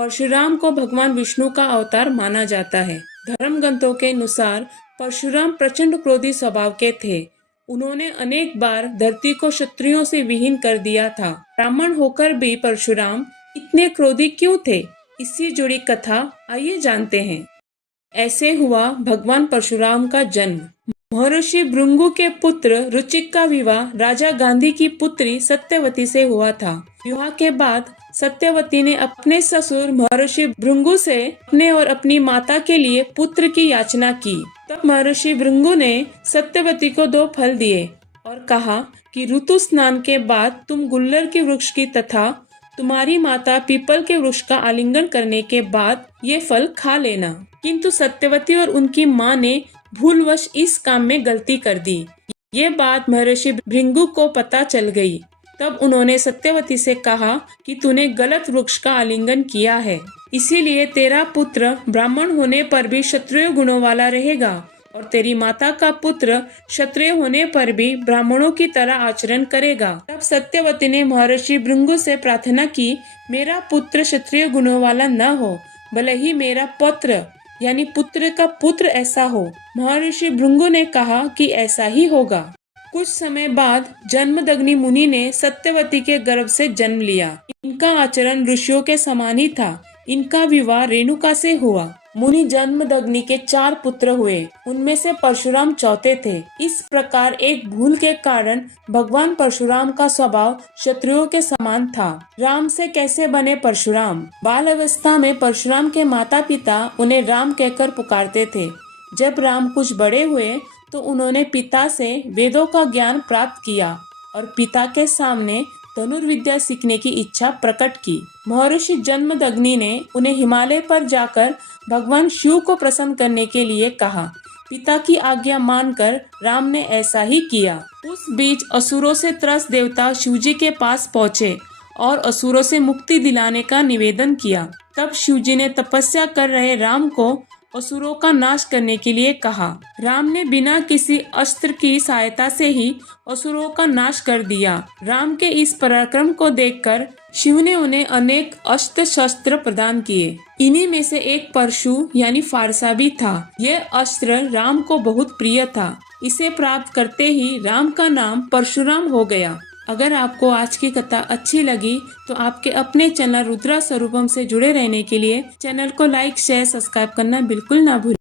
परशुराम को भगवान विष्णु का अवतार माना जाता है। धर्म ग्रंथों के अनुसार परशुराम प्रचंड क्रोधी स्वभाव के थे। उन्होंने अनेक बार धरती को क्षत्रियों से विहीन कर दिया था। ब्राह्मण होकर भी परशुराम इतने क्रोधी क्यों थे? इससे जुड़ी कथा आइए जानते हैं। ऐसे हुआ भगवान परशुराम का जन्म। महर्षि भृगु के पुत्र रुचिक का विवाह राजा गांधी की पुत्री सत्यवती से हुआ था। विवाह के बाद सत्यवती ने अपने ससुर महर्षि भृगु से अपने और अपनी माता के लिए पुत्र की याचना की। तब महर्षि भृगु ने सत्यवती को 2 फल दिए और कहा कि ऋतु स्नान के बाद तुम गुल्लर के वृक्ष की तथा तुम्हारी माता पीपल के वृक्ष का आलिंगन करने के बाद ये फल खा लेना। किंतु सत्यवती और उनकी माँ ने भूलवश इस काम में गलती कर दी। ये बात महर्षि भृगु को पता चल गई। तब उन्होंने सत्यवती से कहा कि तूने गलत वृक्ष का आलिंगन किया है, इसीलिए तेरा पुत्र ब्राह्मण होने पर भी क्षत्रिय गुणों वाला रहेगा और तेरी माता का पुत्र क्षत्रिय होने पर भी ब्राह्मणों की तरह आचरण करेगा। तब सत्यवती ने महर्षि भृगु से प्रार्थना की, मेरा पुत्र क्षत्रिय गुणों वाला न हो, भले ही मेरा पुत्र यानी पुत्र का पुत्र ऐसा हो। महर्षि भृगु ने कहा कि ऐसा ही होगा। कुछ समय बाद जमदग्नि मुनि ने सत्यवती के गर्भ से जन्म लिया। इनका आचरण ऋषियों के समान ही था। इनका विवाह रेणुका से हुआ। मुनि जमदग्नि के 4 पुत्र हुए, उनमें से परशुराम चौथे थे। इस प्रकार एक भूल के कारण भगवान परशुराम का स्वभाव क्षत्रियों के समान था। राम से कैसे बने परशुराम? बाल अवस्था में परशुराम के माता पिता उन्हें राम कहकर पुकारते थे। जब राम कुछ बड़े हुए तो उन्होंने पिता से वेदों का ज्ञान प्राप्त किया और पिता के सामने धनुर्विद्या सीखने की इच्छा प्रकट की। महर्षि जमदग्नि ने उन्हें हिमालय पर जाकर भगवान शिव को प्रसन्न करने के लिए कहा। पिता की आज्ञा मानकर राम ने ऐसा ही किया। उस बीच असुरों से त्रस्त देवता शिवजी के पास पहुँचे और असुरों से मुक्ति दिलाने का निवेदन किया। तब शिवजी ने तपस्या कर रहे राम को असुरों का नाश करने के लिए कहा। राम ने बिना किसी अस्त्र की सहायता से ही असुरों का नाश कर दिया। राम के इस पराक्रम को देखकर शिव ने उन्हें अनेक अस्त्र शस्त्र प्रदान किए। इन्हीं में से एक परशु यानी फारसा भी था। यह अस्त्र राम को बहुत प्रिय था। इसे प्राप्त करते ही राम का नाम परशुराम हो गया। अगर आपको आज की कथा अच्छी लगी तो आपके अपने चैनल रुद्रा स्वरूपम से जुड़े रहने के लिए चैनल को लाइक, शेयर, सब्सक्राइब करना बिल्कुल ना भूलें।